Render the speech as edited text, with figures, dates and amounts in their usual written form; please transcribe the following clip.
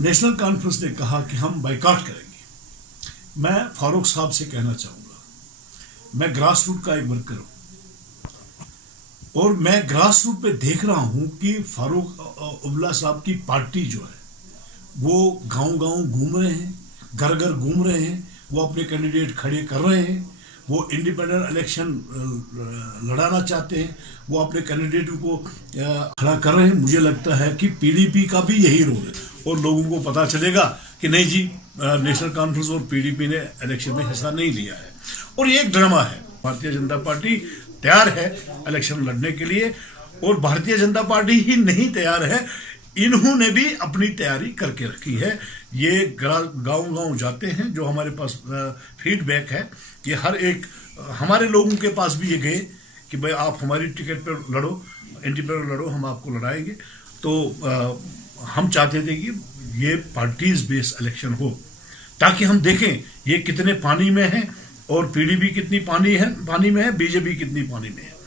National conference ने कहा कि हम बाइकआउट करेंगे। मैं फारूक साहब से कहना चाहूँगा, मैं ग्रास रूट का एक वर्कर हूँ और मैं ग्रास रूट पे देख रहा हूँ कि फारूक अब्दुल्ला साहब की पार्टी जो है वो गांव-गांव घूम रहे हैं, घर-घर घूम रहे हैं, वो अपने कैंडिडेट खड़े कर रहे हैं, वो इंडिपेंडेंट इलेक्शन लड़ाना चाहते हैं, वो अपने कैंडिडेट को खड़ा कर रहे हैं। मुझे लगता है कि पीडीपी का भी यही रोल है और लोगों को पता चलेगा कि नहीं जी, नेशनल कॉन्फ्रेंस और पीडीपी ने इलेक्शन में हिस्सा नहीं लिया है और ये एक ड्रामा है। भारतीय जनता पार्टी तैयार है इलेक्शन लड़ने के लिए और भारतीय जनता पार्टी ही नहीं तैयार है, इन्होंने भी अपनी तैयारी करके रखी है। ये गांव-गांव जाते हैं, जो हमारे पास फीडबैक है कि हर एक हमारे लोगों के पास भी ये गए कि भाई आप हमारी टिकट पर लड़ो, इंडिपेंडेंट लड़ो, हम आपको लड़ाएंगे। तो हम चाहते थे कि ये पार्टीज बेस्ड इलेक्शन हो ताकि हम देखें ये कितने पानी में है और पीडीपी कितनी पानी में है, बीजेपी कितनी पानी में है।